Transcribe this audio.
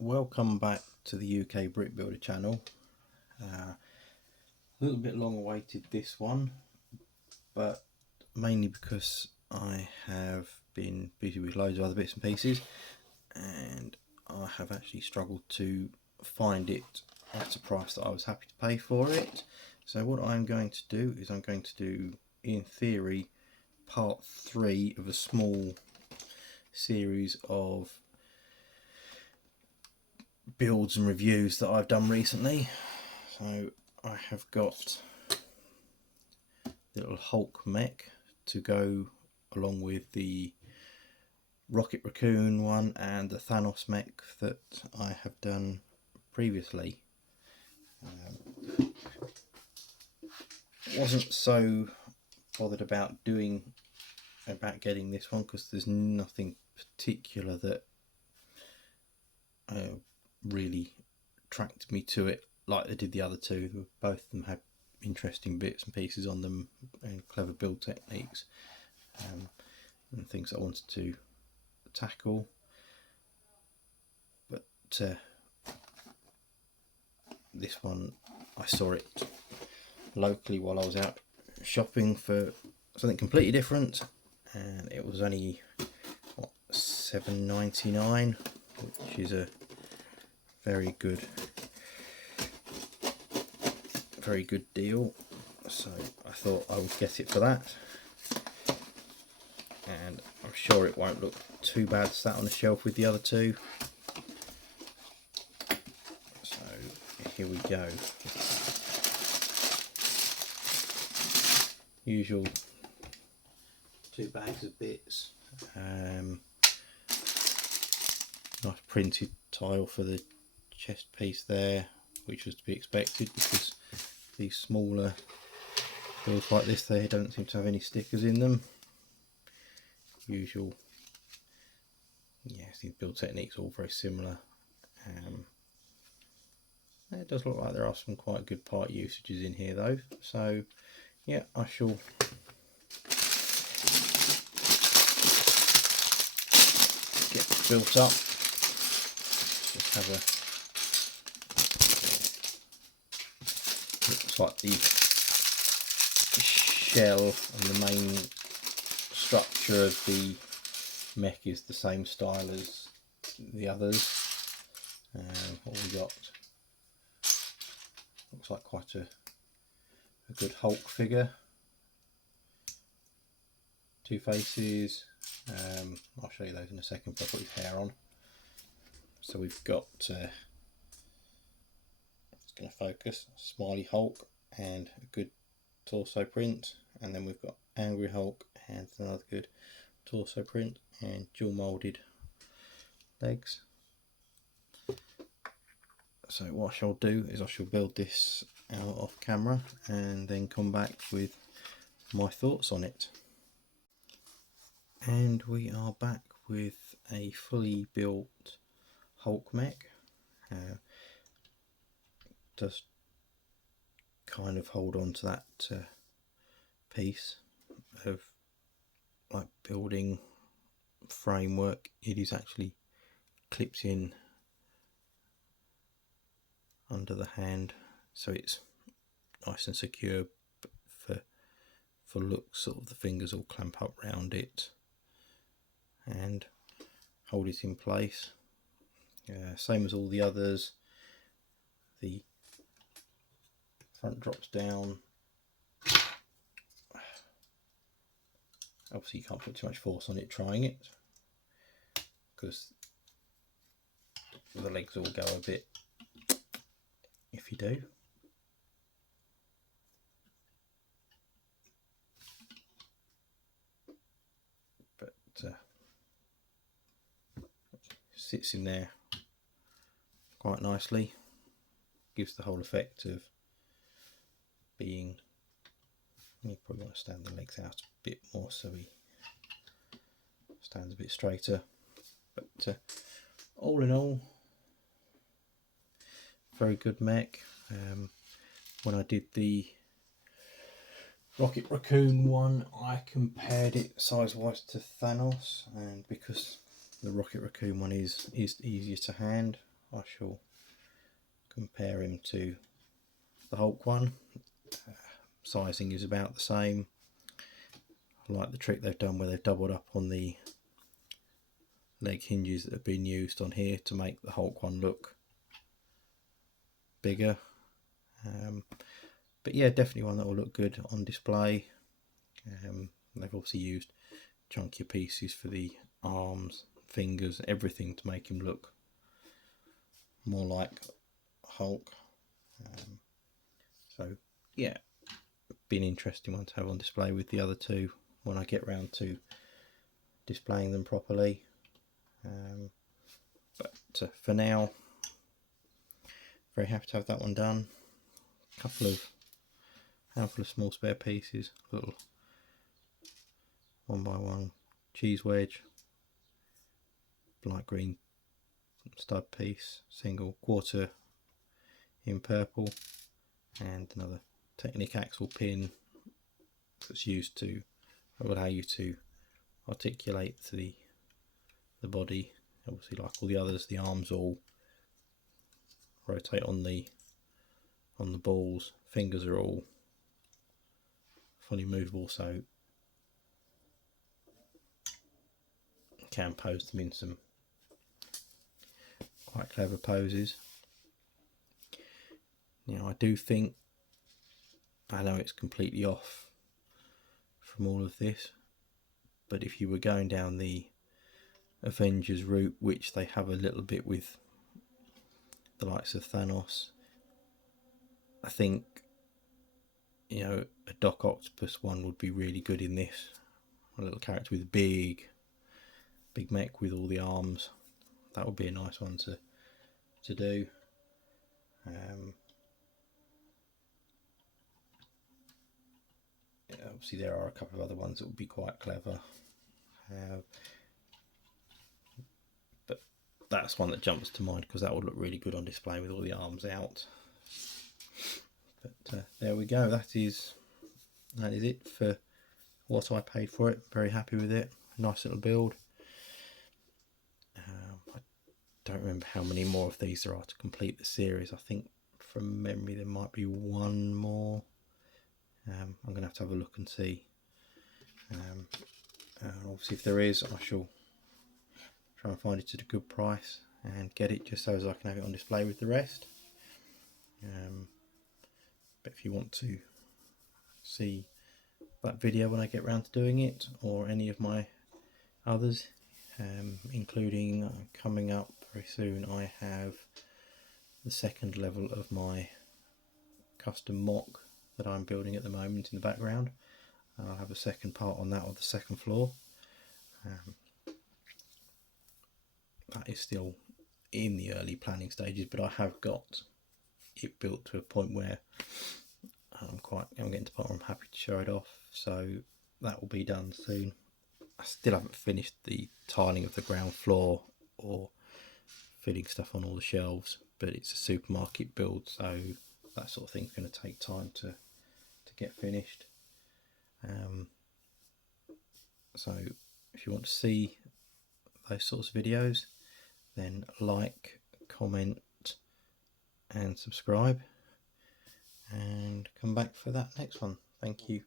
Welcome back to the UK Brick Builder channel. A little bit long awaited this one, but mainly because I have been busy with loads of other bits and pieces, and I have actually struggled to find it at a price that I was happy to pay for it. So what I'm going to do is I'm going to do, in theory, part 3 of a small series of builds and reviews that I've done recently. So I have got the little Hulk mech to go along with the Rocket Raccoon one and the Thanos mech that I have done previously. Wasn't so bothered about getting this one because there's nothing particular that really attracted me to it like they did the other two. Both of them had interesting bits and pieces on them and clever build techniques and things I wanted to tackle. But this one, I saw it locally while I was out shopping for something completely different, and it was only what, $7.99, which is a very good deal. So I thought I would get it for that, and I'm sure it won't look too bad sat on the shelf with the other two. So here we go. Usual 2 bags of bits. Nice printed tile for the chest piece there, which was to be expected because these smaller builds like this, they don't seem to have any stickers in them. Usual, yes, these build techniques are all very similar. It does look like there are some quite good part usages in here though, so yeah, I shall get built up. Just have a, looks like the shell and the main structure of the mech is the same style as the others. What we got looks like quite a good Hulk figure. 2 faces. I'll show you those in a second, but I'll put his hair on. So we've got, it's going to focus, Smiley Hulk and a good torso print, and then we've got Angry Hulk and another good torso print and dual moulded legs. So what I shall do is I shall build this out off camera and then come back with my thoughts on it. And we are back with a fully built Hulk mech. Just kind of hold on to that piece of like building framework. It is actually clipped in under the hand, so it's nice and secure, but for looks, sort of the fingers all clamp up round it and hold it in place. Same as all the others, the front drops down. Obviously you can't put too much force on it trying it, because the legs will go a bit if you do. But sits in there quite nicely, gives the whole effect of being, you probably want to stand the legs out a bit more so he stands a bit straighter. But all in all, very good mech. When I did the Rocket Raccoon one, I compared it size wise to Thanos, and because the Rocket Raccoon one is easier to hand, I shall compare him to the Hulk one. Sizing is about the same. I like the trick they've done where they've doubled up on the leg hinges that have been used on here to make the Hulk one look bigger. But yeah, definitely one that will look good on display. They've obviously used chunkier pieces for the arms, fingers, everything to make him look more like Hulk. So yeah, be an interesting one to have on display with the other two when I get round to displaying them properly. But for now, very happy to have that one done. Handful of small spare pieces, little 1x1 cheese wedge, light green stud piece, single quarter in purple, and another Technic axle pin that's used to allow you to articulate the body. Obviously, like all the others, the arms all rotate on the balls. Fingers are all fully movable, so you can pose them in some quite clever poses. Now, I do think, I know it's completely off from all of this, but if you were going down the Avengers route, which they have a little bit with the likes of Thanos, I think, you know, a Doc Octopus one would be really good in this. A little character with a big mech with all the arms. That would be a nice one to do. Obviously there are a couple of other ones that would be quite clever. But that's one that jumps to mind because that would look really good on display with all the arms out. But there we go. That is it for what I paid for it. Very happy with it. Nice little build. I don't remember how many more of these there are to complete the series. I think from memory there might be one more. I'm going to have a look and see. Obviously if there is, I shall try and find it at a good price and get it just so as I can have it on display with the rest. But if you want to see that video when I get round to doing it, or any of my others, including coming up very soon, I have the second level of my custom mock that I'm building at the moment in the background. I'll have a second part on that on the second floor. That is still in the early planning stages, but I have got it built to a point where I'm getting to the point where I'm happy to show it off, so that will be done soon. I still haven't finished the tiling of the ground floor or fitting stuff on all the shelves, but it's a supermarket build, so that sort of thing's going to take time to get finished. So if you want to see those sorts of videos, then like, comment and subscribe, and come back for that next one. Thank you.